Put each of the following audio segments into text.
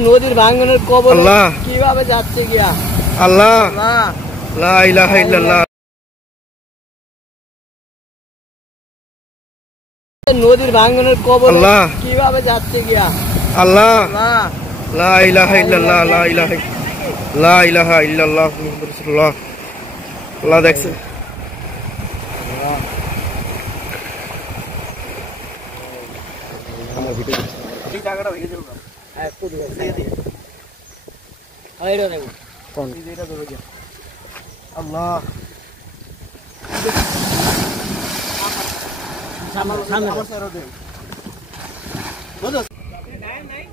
নদীর ভাঙনের কবর কিভাবে যাচ্ছে গিয়া আল্লাহ লা ইলাহা ইল্লাল্লাহ নদীর ভাঙনের কবর কিভাবে যাচ্ছে গিয়া আল্লাহ লা ইলাহা ইল্লাল্লাহ লা ইলাহা ইল্লাল্লাহ মুহাম্মাদুর রাসূলুল্লাহ আল্লাহ দেখছে আমার ভিডিও এই জায়গাটা ভেঙে যাবে হ্যাঁ একটু দিয়ে আইরো দেব কোন এইটা ধরে যা আল্লাহ সামনে বসে রোদে বুঝছ টাইম নাই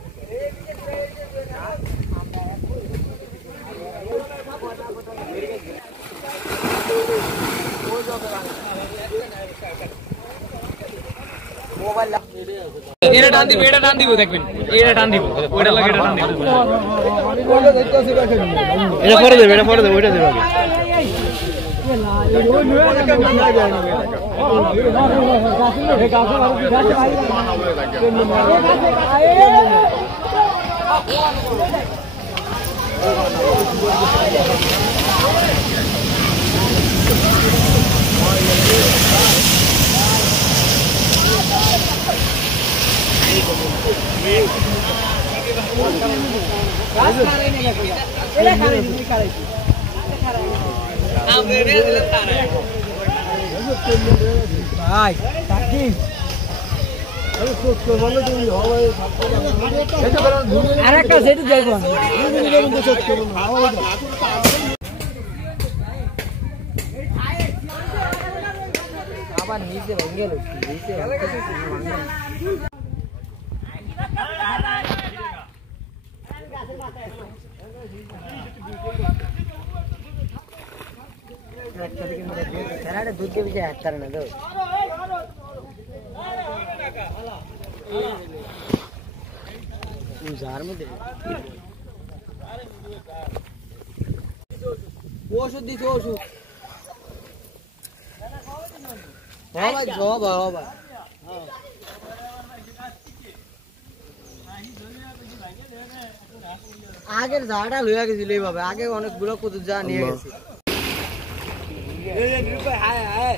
মোবাইল এটা টান দিব দেখবেন এটা টান দিব ওইটা লাগে এটা টান দিব ওইটা দেখতেছি দেখেন এটা পরে দেব ওইটা দেব আবার নিচে ভেঙে গেল নিচে दूध के पीछे हाथ करना दो जार में दे ওষুধ দিছো ওষুধ হ্যাঁ ভাই জব ভাই আগের ঝাড়া লইয়া গেছিল এইভাবে আগে অনেকগুলো কত যা নিয়ে গেছে এই নিরুপায় হায় হায়